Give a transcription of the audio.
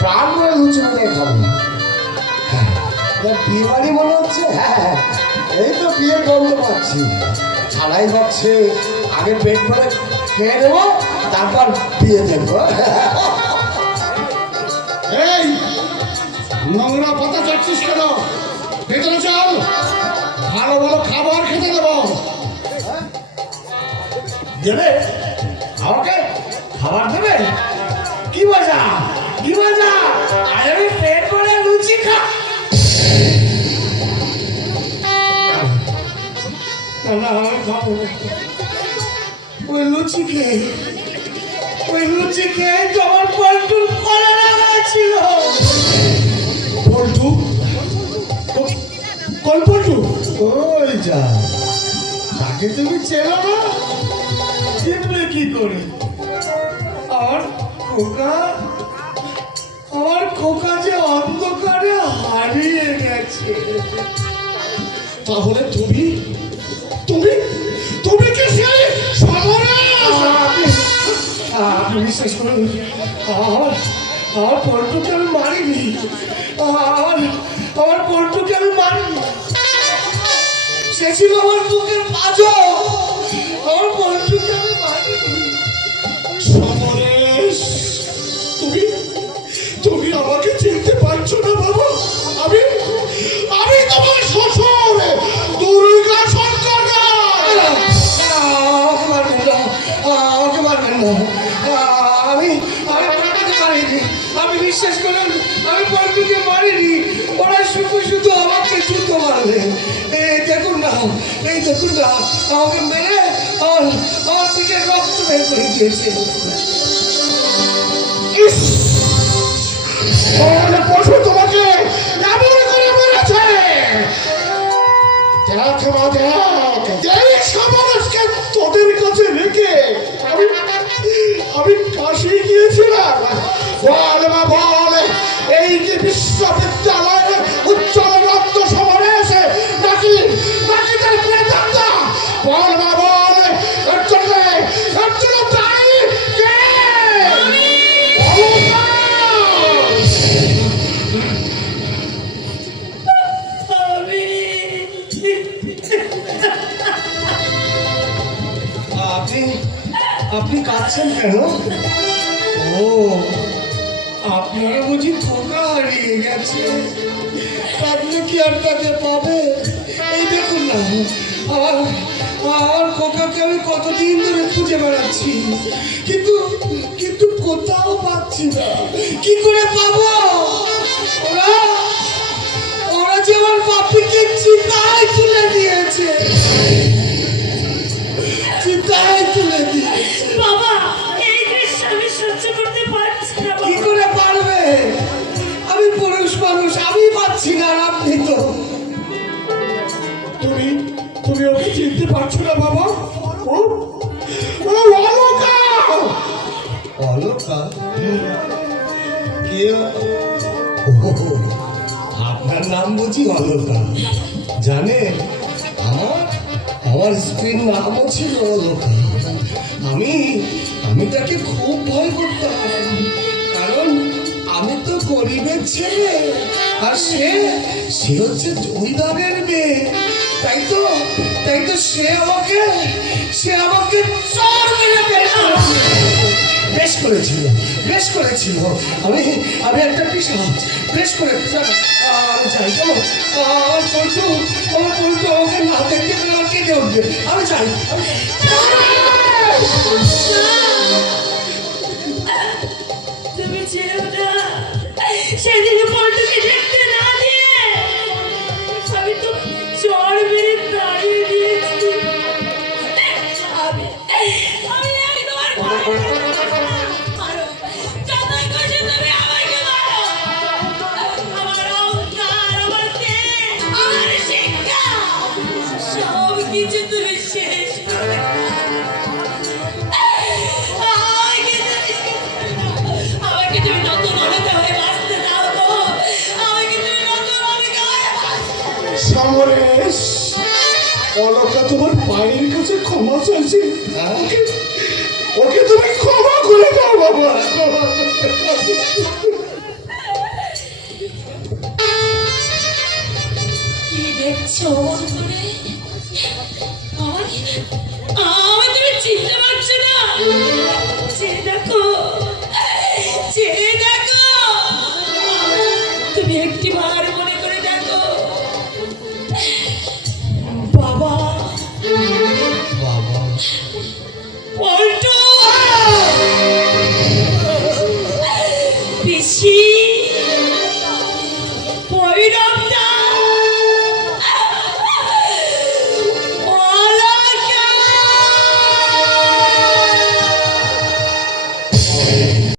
প্রাণ করে লুচি মেটাই খাব হ্যাঁ, বিয়ে বাড়ি মনে হচ্ছে? হ্যাঁ এই তো বিয়ের গন্ধ পাচ্ছি। ছাড়াই হচ্ছে আগে পেট করে খেয়ে নেব তারপর বিয়ে দেবো। এই নোংরা পাতা চাচ্ছিস কেন? ভেতরে চল। ভালো ভালো খাবার খেতে দেবো। দেবে? ওই লুচি খেয়ে, ওই লুচি খেয়ে আমার পল্টুর কলেরা হয়েছিল। পল্টু? কোন পল্টু? ওই যা, তাকে তুমি চেনো না? চিনবে কি করে? আর খোকা? আমার খোকা যে অন্ধকারে হারিয়ে গেছে। তাহলে তুমি বিশ্বাস করুন আর আর পল্টুকে আমি মারিনি। আর আমার পল্টুকে আমি মারিনি। সে ছিল আমার বুকের পাঁচ আমার পল্টুকে দেখুন না আমাকে মেরে আমার আমার পিঠে রক্ত বের করে দিয়েছে। পশু তোমাকে তোদের কাছে রেখে আমি আমি কাশি গিয়েছিলাম। বল মা, বল। এই যে বিশ্ববিদ্যালয়ে আপনি কাঁদছেন কেন? ও, আপনারা বুঝি খোকা হারিয়ে গেছে। কাঁদলে কি আর তাকে পাবে? এই দেখুন না আমার আমার খোকাকে আমি কতদিন ধরে খুঁজে বেড়াচ্ছি। কিন্তু কিন্তু কোথাও পাচ্ছি না। কি করে পাবো? ওরা ওরা যে আমার পাপিকে চিতায় তুলে দিয়েছে। পাচ্ছি না তুমি তুমি ওকে চিনতে পারছ না বাবা? ও কে আপনার নাম বুঝি অলকা। জানেন, আমার আমার স্ত্রীর নামও ছিল অলকা। আমি আমি তাকে খুব ভয় করতাম। কারণ গরিবের ছেলে আর সে সে হচ্ছে জমিদারের মেয়ে। তাই তো তাই তো সে আমাকে সে আমাকে চর। বেশ করেছিল বেশ করেছিল। আমি আমি একটা পিসাব বেশ করে আমি যাই কেমন আমার পল্টু আমার পল্টু আমাকে না দেখতে অমরেশ অলকা তোমার পায়ের কাছে ক্ষমা চাইছে। ওকে তুমি ক্ষমা করে দাও, বাবা। কি দেখছ?